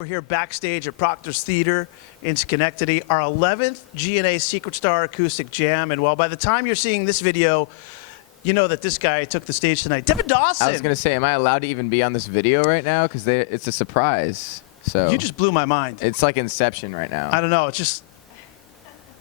We're here backstage at Proctor's Theater in Schenectady, our 11th G&A Secret Star Acoustic Jam. And well, by the time you're seeing this video, you know that this guy took the stage tonight. Devin Dawson! I was going to say, am I allowed to even be on this video right now? Because it's a surprise. So you just blew my mind. It's like Inception right now. I don't know. It's just...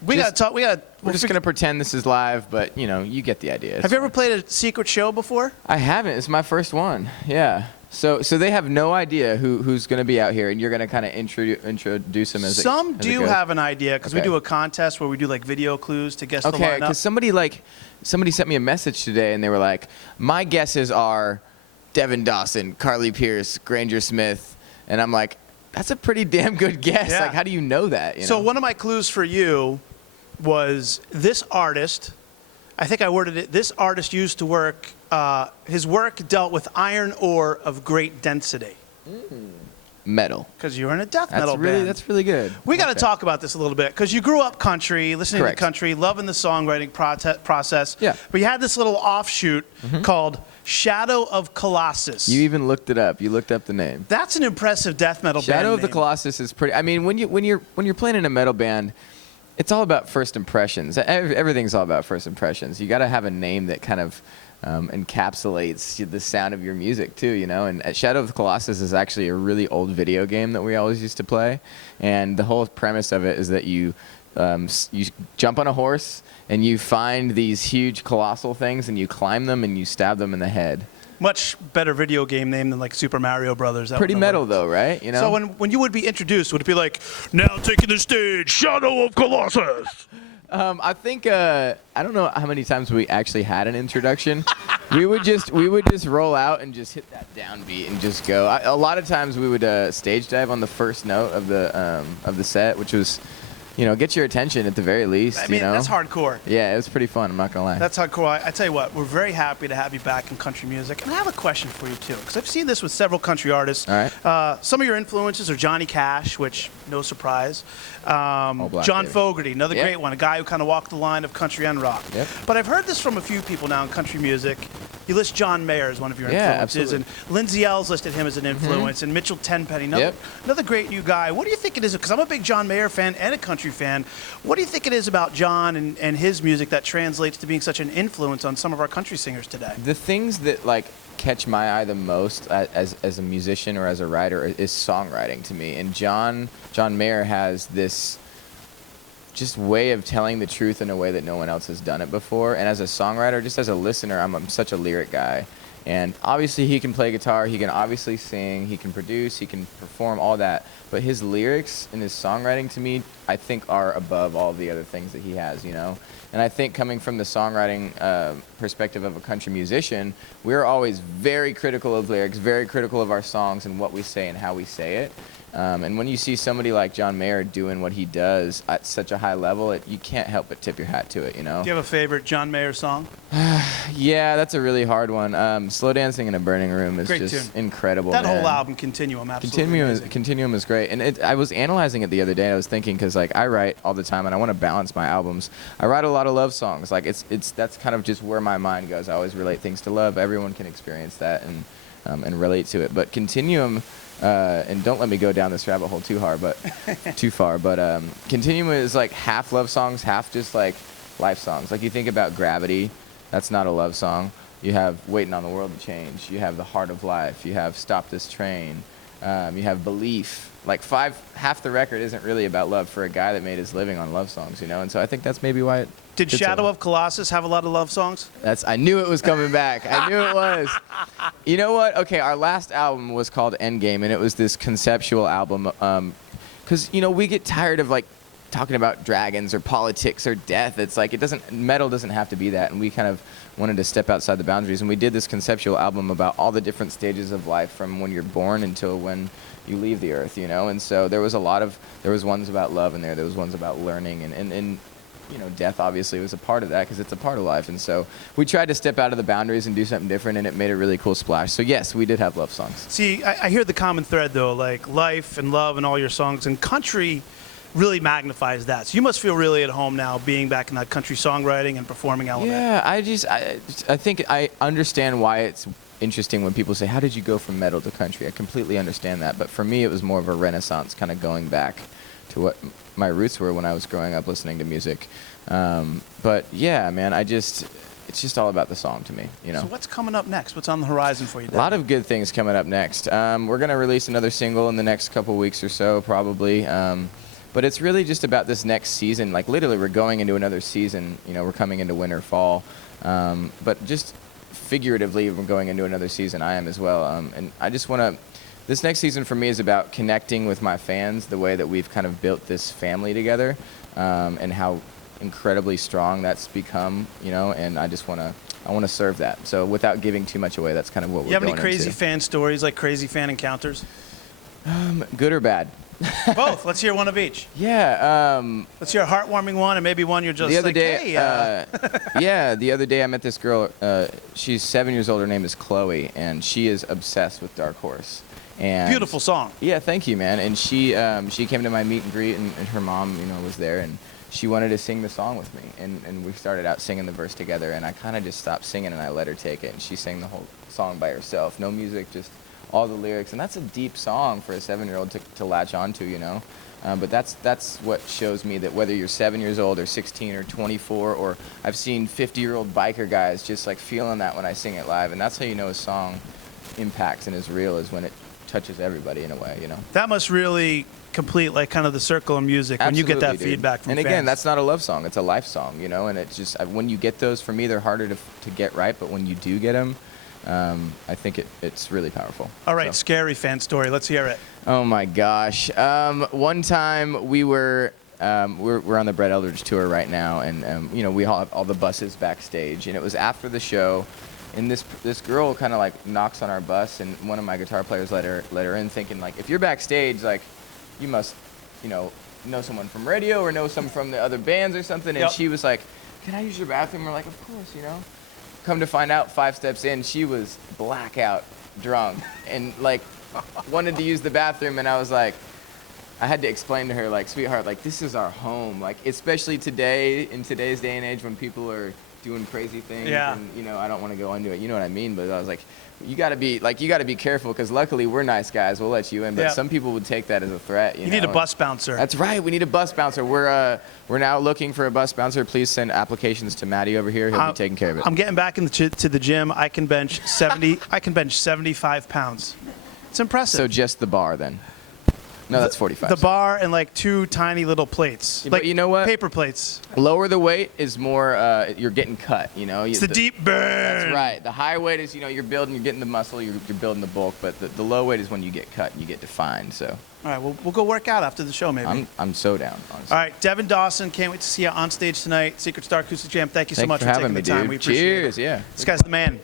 We got to talk. We're just going to pretend this is live, but, you know, you get the idea. Have you ever played a secret show before? I haven't. It's my first one. Yeah. So they have no idea who's going to be out here, and you're going to kind of introduce them as Some it do goes. have an idea, because we do a contest where we do like video clues to guess the lineup. Okay, because somebody sent me a message today, and they were like, my guesses are Devin Dawson, Carly Pierce, Granger Smith, and I'm like, that's a pretty damn good guess. Yeah. Like, how do you know that? So one of my clues for you was this artist. I think I worded it. This artist used to work. His work dealt with iron ore of great density. Metal. Because you were in a death metal band. That's really good. We got to talk about this a little bit, because you grew up country, listening Correct. to country, loving the songwriting process. Yeah. But you had this little offshoot called Shadow of Colossus. You even looked it up. You looked up the name. That's an impressive death metal band Shadow of the name. Colossus is pretty. I mean, when you're playing in a metal band, it's all about first impressions. Everything's all about first impressions. You got to have a name that kind of encapsulates the sound of your music too, you know. And Shadow of the Colossus is actually a really old video game that we always used to play. And the whole premise of it is that you jump on a horse and you find these huge colossal things and you climb them and you stab them in the head. Much better video game name than like Super Mario Brothers. Pretty metal though, right? You know. So when you would be introduced, would it be like, now taking the stage, Shadow of Colossus? I think I don't know how many times we actually had an introduction. we would just roll out and just hit that downbeat and just go. A lot of times we would stage dive on the first note of the set, which was, you know, get your attention at the very least. I mean, you know? that's hardcore. Yeah, it was pretty fun. I'm not gonna lie. That's hardcore. I tell you what, we're very happy to have you back in country music. And I have a question for you too, because I've seen this with several country artists. All right. Some of your influences are Johnny Cash, which no surprise. Black, John baby. Fogerty, another Yep. great one, a guy who kind of walked the line of country and rock. Yep. But I've heard this from a few people now in country music. You list John Mayer as one of your Yeah, influences, absolutely. and Lindsay Ells listed him as an influence, and Mitchell Tenpenny, another great new guy. What do you think it is? Because I'm a big John Mayer fan and a country fan. What do you think it is about John and his music that translates to being such an influence on some of our country singers today? The things that like catch my eye the most as a musician or as a writer is songwriting to me. And John Mayer has this just way of telling the truth in a way that no one else has done it before. And as a songwriter, just as a listener, I'm such a lyric guy. And obviously he can play guitar, he can obviously sing, he can produce, he can perform, all that. But his lyrics and his songwriting to me, I think are above all the other things that he has, you know? And I think coming from the songwriting perspective of a country musician, we're always very critical of lyrics, very critical of our songs and what we say and how we say it. And when you see somebody like John Mayer doing what he does at such a high level, you can't help but tip your hat to it, you know? Do you have a favorite John Mayer song? Yeah, that's a really hard one. Slow Dancing in a Burning Room is Great just tune. incredible, That man. whole album, Continuum, absolutely amazing. Continuum is great. And I was analyzing it the other day, and I was thinking, because like I write all the time, and I want to balance my albums. I write a lot of love songs. Like that's kind of just where my mind goes. I always relate things to love. Everyone can experience that and relate to it. But Continuum, and don't let me go down this rabbit hole too far, but Continuum is like half love songs, half just like life songs. Like you think about Gravity, that's not a love song. You have Waiting on the World to Change. You have The Heart of Life. You have Stop This Train. You have Belief. Like half the record isn't really about love for a guy that made his living on love songs, you know? And so I think that's maybe why it Did fits Shadow so. of Colossus have a lot of love songs? I knew it was coming back. I knew it was. You know what? Okay, our last album was called Endgame, and it was this conceptual album. Because, you know, we get tired of, like, talking about dragons or politics or death. It's like metal doesn't have to be that, and we kind of wanted to step outside the boundaries. And we did this conceptual album about all the different stages of life from when you're born until when you leave the earth, you know? And so there was ones about love in there. There was ones about learning, and you know, death obviously was a part of that because it's a part of life. And so we tried to step out of the boundaries and do something different, and it made a really cool splash. So yes, we did have love songs. See, I hear the common thread though, like life and love and all your songs, and country really magnifies that. So you must feel really at home now being back in that country songwriting and performing element. Yeah, I think I understand why it's interesting when people say, how did you go from metal to country? I completely understand that. But for me, it was more of a renaissance, kind of going back to what my roots were when I was growing up listening to music. But yeah, man, it's just all about the song to me, you know. So what's coming up next? What's on the horizon for you, Devin? A lot of good things coming up next. We're going to release another single in the next couple weeks or so, probably. But it's really just about this next season. Like, literally, we're going into another season. You know, we're coming into winter, fall. But just figuratively, we're going into another season. I am as well. And I just want to... This next season for me is about connecting with my fans, the way that we've kind of built this family together, and how incredibly strong that's become, you know, and I want to serve that. So without giving too much away, that's kind of what we're going into. You have any crazy fan stories, like crazy fan encounters? Good or bad? Both. Let's hear one of each. Yeah. Let's hear a heartwarming one and maybe one you're just the other like, day, hey. Yeah, the other day I met this girl. She's 7 years old. Her name is Chloe, and she is obsessed with Dark Horse. And beautiful song. Yeah, thank you, man. And she came to my meet and greet, and her mom, you know, was there, and she wanted to sing the song with me, and we started out singing the verse together, and I kind of just stopped singing, and I let her take it, and she sang the whole song by herself, no music, just all the lyrics, and that's a deep song for a 7-year-old to latch onto, you know. But that's what shows me that whether you're 7 years old or 16 or 24, or I've seen 50-year-old biker guys just like feeling that when I sing it live, and that's how you know a song impacts and is real, is when it touches everybody in a way, you know. That must really complete like kind of the circle of music. Absolutely, when you get that dude. feedback from and fans. again, that's not a love song, it's a life song, you know. And it's just when you get those, for me, they're harder to get right, but when you do get them, I think it's really powerful. All right, so. Scary fan story, let's hear it. Oh my gosh. One time we're on the Brett Eldredge tour right now, and you know, we all have all the buses backstage, and it was after the show, and this girl kind of like knocks on our bus, and one of my guitar players let her in, thinking like, if you're backstage, like, you must, you know someone from radio or know someone from the other bands or something. And Yep. She was like, can I use your bathroom? We're like, of course, you know. Come to find out, 5 steps in, she was blackout drunk and like wanted to use the bathroom, and I was like, I had to explain to her, like, sweetheart, like, this is our home, like, especially today, in today's day and age, when people are doing crazy things. Yeah. And, you know, I don't want to go into it, you know what I mean, but I was like, you got to be careful, because luckily we're nice guys, we'll let you in, but Yeah. some people would take that as a threat. You need a bus bouncer. That's right, we need a bus bouncer. We're now looking for a bus bouncer. Please send applications to Matty over here. He'll be taking care of it. I'm getting back to the gym. I can bench 70. I can bench 75 pounds. It's impressive. So just the bar then? No, that's 45. The bar and like 2 tiny little plates. Yeah, like but you know what? Paper plates. Lower the weight is more, you're getting cut, you know? It's the deep burn. That's right. The high weight is, you know, you're getting the muscle, you're building the bulk, but the low weight is when you get cut and you get defined, so. All right, we'll go work out after the show, maybe. I'm so down, honestly. All right, Devin Dawson, can't wait to see you on stage tonight. Secret Star Acoustic Jam, thank you so Thanks much for for having taking me, the time. dude. We appreciate Cheers, it. yeah. This guy's the man.